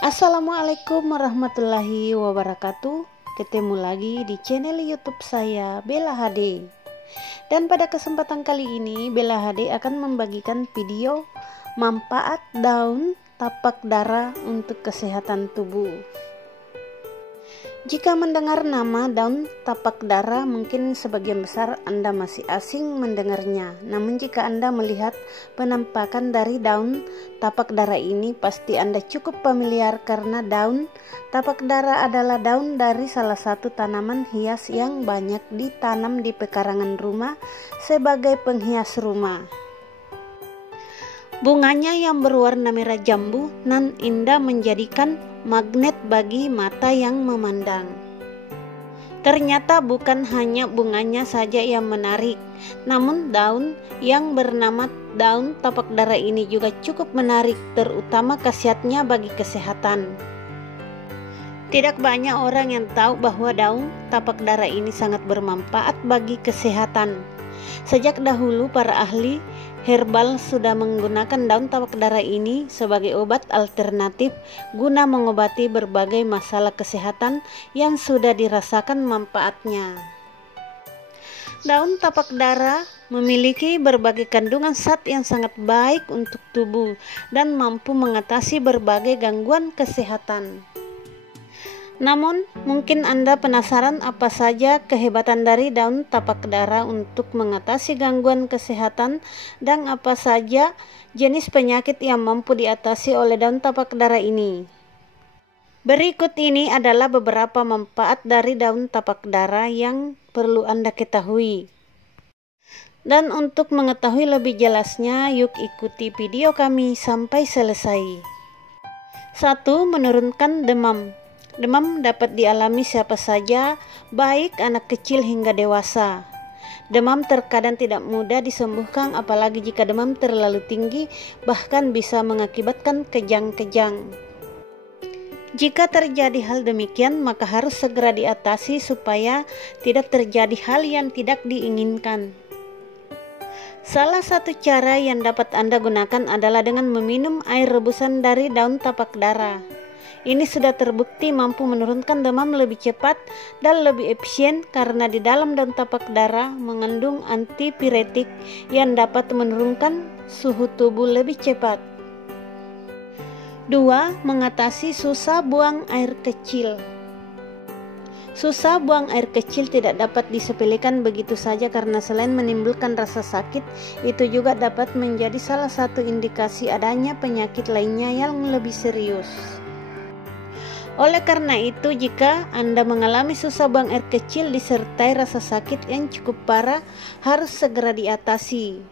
Assalamualaikum warahmatullahi wabarakatuh. Ketemu lagi di channel YouTube saya, Bella HD. Dan pada kesempatan kali ini Bella HD akan membagikan video manfaat daun tapak dara untuk kesehatan tubuh. Jika mendengar nama daun tapak dara, mungkin sebagian besar Anda masih asing mendengarnya. Namun jika Anda melihat penampakan dari daun tapak dara ini, pasti Anda cukup familiar karena daun tapak dara adalah daun dari salah satu tanaman hias yang banyak ditanam di pekarangan rumah sebagai penghias rumah. Bunganya yang berwarna merah jambu nan indah menjadikan magnet bagi mata yang memandang. Ternyata bukan hanya bunganya saja yang menarik, namun daun yang bernama daun tapak dara ini juga cukup menarik, terutama khasiatnya bagi kesehatan. Tidak banyak orang yang tahu bahwa daun tapak dara ini sangat bermanfaat bagi kesehatan. Sejak dahulu para ahli herbal sudah menggunakan daun tapak dara ini sebagai obat alternatif guna mengobati berbagai masalah kesehatan yang sudah dirasakan manfaatnya. Daun tapak dara memiliki berbagai kandungan zat yang sangat baik untuk tubuh dan mampu mengatasi berbagai gangguan kesehatan. Namun, mungkin Anda penasaran apa saja kehebatan dari daun tapak dara untuk mengatasi gangguan kesehatan dan apa saja jenis penyakit yang mampu diatasi oleh daun tapak dara ini. Berikut ini adalah beberapa manfaat dari daun tapak dara yang perlu Anda ketahui. Dan untuk mengetahui lebih jelasnya, yuk ikuti video kami sampai selesai. 1. Menurunkan demam. Demam dapat dialami siapa saja, baik anak kecil hingga dewasa. Demam terkadang tidak mudah disembuhkan, apalagi jika demam terlalu tinggi, bahkan bisa mengakibatkan kejang-kejang. Jika terjadi hal demikian, maka harus segera diatasi supaya tidak terjadi hal yang tidak diinginkan. Salah satu cara yang dapat Anda gunakan adalah dengan meminum air rebusan dari daun tapak dara. Ini sudah terbukti mampu menurunkan demam lebih cepat dan lebih efisien karena di dalam daun tapak dara mengandung antipiretik yang dapat menurunkan suhu tubuh lebih cepat. 2. Mengatasi susah buang air kecil. Susah buang air kecil tidak dapat disepelekan begitu saja karena selain menimbulkan rasa sakit, itu juga dapat menjadi salah satu indikasi adanya penyakit lainnya yang lebih serius. Oleh karena itu, jika Anda mengalami susah buang air kecil disertai rasa sakit yang cukup parah, harus segera diatasi.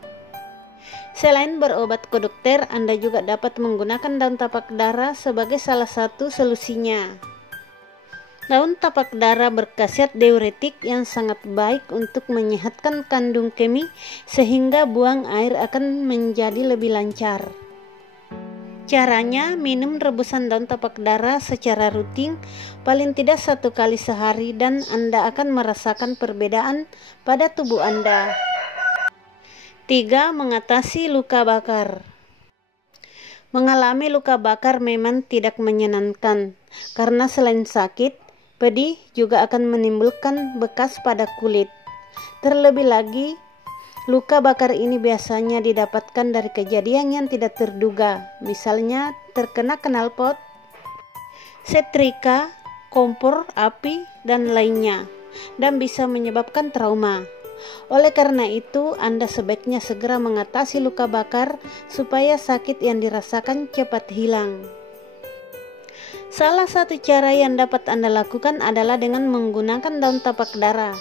Selain berobat ke dokter, Anda juga dapat menggunakan daun tapak dara sebagai salah satu solusinya. Daun tapak dara berkhasiat diuretik yang sangat baik untuk menyehatkan kandung kemih sehingga buang air akan menjadi lebih lancar. Caranya, minum rebusan daun tapak dara secara rutin, paling tidak 1 kali sehari, dan Anda akan merasakan perbedaan pada tubuh Anda. 3. Mengatasi luka bakar. Mengalami luka bakar memang tidak menyenangkan, karena selain sakit, pedih juga akan menimbulkan bekas pada kulit. Terlebih lagi, luka bakar ini biasanya didapatkan dari kejadian yang tidak terduga, misalnya terkena knalpot, setrika, kompor api, dan lainnya, dan bisa menyebabkan trauma. Oleh karena itu, Anda sebaiknya segera mengatasi luka bakar supaya sakit yang dirasakan cepat hilang. Salah satu cara yang dapat Anda lakukan adalah dengan menggunakan daun tapak dara.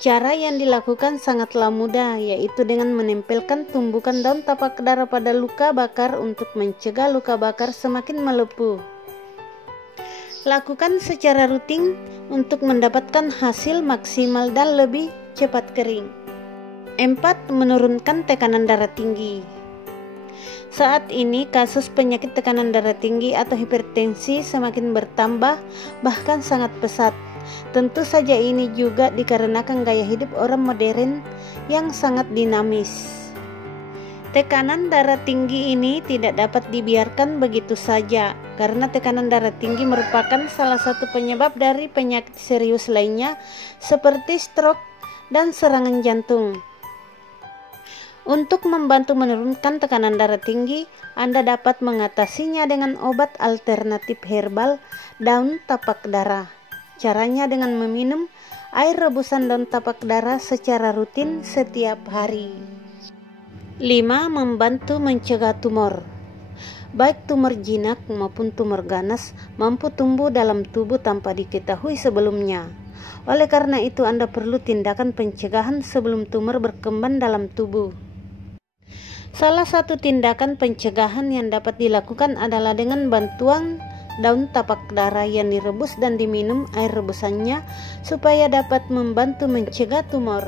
Cara yang dilakukan sangatlah mudah, yaitu dengan menempelkan tumbukan daun tapak dara pada luka bakar untuk mencegah luka bakar semakin melepuh. Lakukan secara rutin untuk mendapatkan hasil maksimal dan lebih cepat kering. 4. Menurunkan tekanan darah tinggi. Saat ini kasus penyakit tekanan darah tinggi atau hipertensi semakin bertambah, bahkan sangat pesat. Tentu saja ini juga dikarenakan gaya hidup orang modern yang sangat dinamis. Tekanan darah tinggi ini tidak dapat dibiarkan begitu saja, karena tekanan darah tinggi merupakan salah satu penyebab dari penyakit serius lainnya seperti stroke dan serangan jantung. Untuk membantu menurunkan tekanan darah tinggi, Anda dapat mengatasinya dengan obat alternatif herbal daun tapak darah. Caranya dengan meminum air rebusan daun tapak darah secara rutin setiap hari. 5. Membantu mencegah tumor. Baik tumor jinak maupun tumor ganas mampu tumbuh dalam tubuh tanpa diketahui sebelumnya. Oleh karena itu, Anda perlu tindakan pencegahan sebelum tumor berkembang dalam tubuh. Salah satu tindakan pencegahan yang dapat dilakukan adalah dengan bantuan daun tapak darah yang direbus dan diminum air rebusannya supaya dapat membantu mencegah tumor.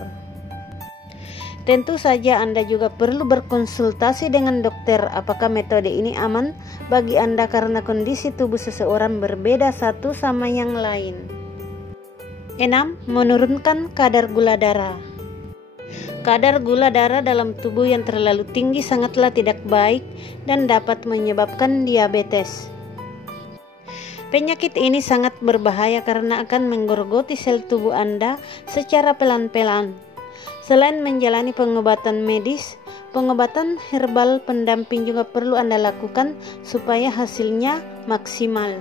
Tentu saja Anda juga perlu berkonsultasi dengan dokter apakah metode ini aman bagi Anda karena kondisi tubuh seseorang berbeda satu sama yang lain. 6. Menurunkan kadar gula darah. Kadar gula darah dalam tubuh yang terlalu tinggi sangatlah tidak baik dan dapat menyebabkan diabetes. Penyakit ini sangat berbahaya karena akan menggerogoti sel tubuh Anda secara pelan-pelan. Selain menjalani pengobatan medis, pengobatan herbal pendamping juga perlu Anda lakukan supaya hasilnya maksimal.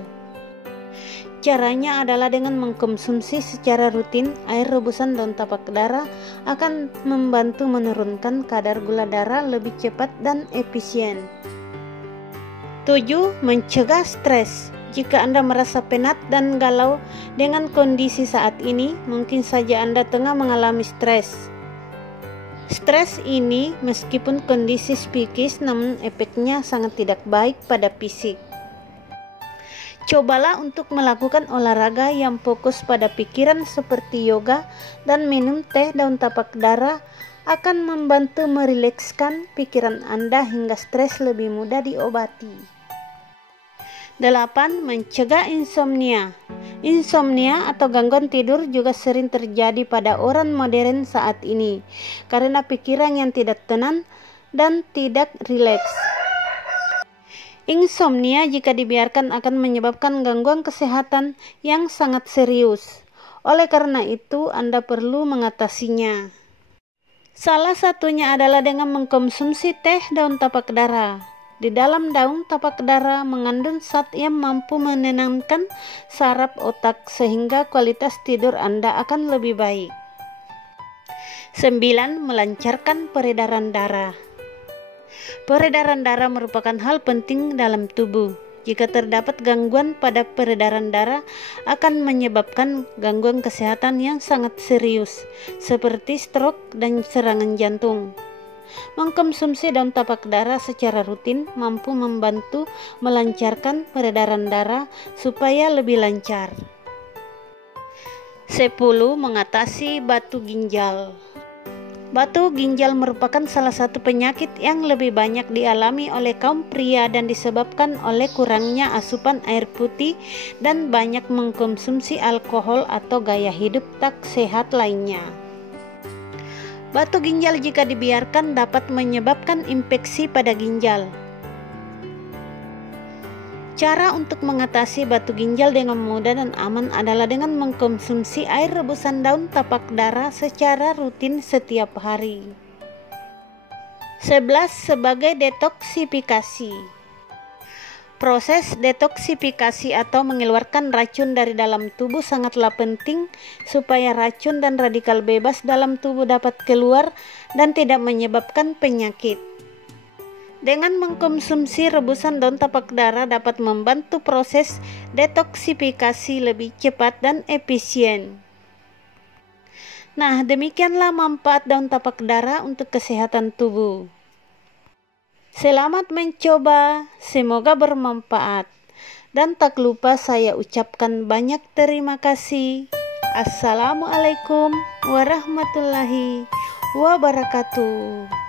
Caranya adalah dengan mengkonsumsi secara rutin air rebusan daun tapak darah akan membantu menurunkan kadar gula darah lebih cepat dan efisien. 7. Mencegah stres. Jika Anda merasa penat dan galau dengan kondisi saat ini, mungkin saja Anda tengah mengalami stres. Stres ini meskipun kondisi psikis, namun efeknya sangat tidak baik pada fisik. Cobalah untuk melakukan olahraga yang fokus pada pikiran seperti yoga dan minum teh daun tapak darah akan membantu merilekskan pikiran Anda hingga stres lebih mudah diobati. 8. Mencegah insomnia. Insomnia atau gangguan tidur juga sering terjadi pada orang modern saat ini karena pikiran yang tidak tenang dan tidak rileks. Insomnia jika dibiarkan akan menyebabkan gangguan kesehatan yang sangat serius. Oleh karena itu, Anda perlu mengatasinya. Salah satunya adalah dengan mengkonsumsi teh daun tapak darah. Di dalam daun tapak darah mengandung zat yang mampu menenangkan saraf otak sehingga kualitas tidur Anda akan lebih baik. 9. Melancarkan peredaran darah. Peredaran darah merupakan hal penting dalam tubuh. Jika terdapat gangguan pada peredaran darah akan menyebabkan gangguan kesehatan yang sangat serius seperti stroke dan serangan jantung. Mengkonsumsi daun tapak darah secara rutin mampu membantu melancarkan peredaran darah supaya lebih lancar. 10. Mengatasi batu ginjal. Batu ginjal merupakan salah satu penyakit yang lebih banyak dialami oleh kaum pria dan disebabkan oleh kurangnya asupan air putih dan banyak mengkonsumsi alkohol atau gaya hidup tak sehat lainnya. Batu ginjal jika dibiarkan dapat menyebabkan infeksi pada ginjal. Cara untuk mengatasi batu ginjal dengan mudah dan aman adalah dengan mengkonsumsi air rebusan daun tapak darah secara rutin setiap hari. 11. Sebagai detoksifikasi. Proses detoksifikasi atau mengeluarkan racun dari dalam tubuh sangatlah penting supaya racun dan radikal bebas dalam tubuh dapat keluar dan tidak menyebabkan penyakit. Dengan mengkonsumsi rebusan daun tapak darah dapat membantu proses detoksifikasi lebih cepat dan efisien. Nah, demikianlah manfaat daun tapak darah untuk kesehatan tubuh. Selamat mencoba, semoga bermanfaat. Dan tak lupa saya ucapkan banyak terima kasih. Assalamualaikum warahmatullahi wabarakatuh.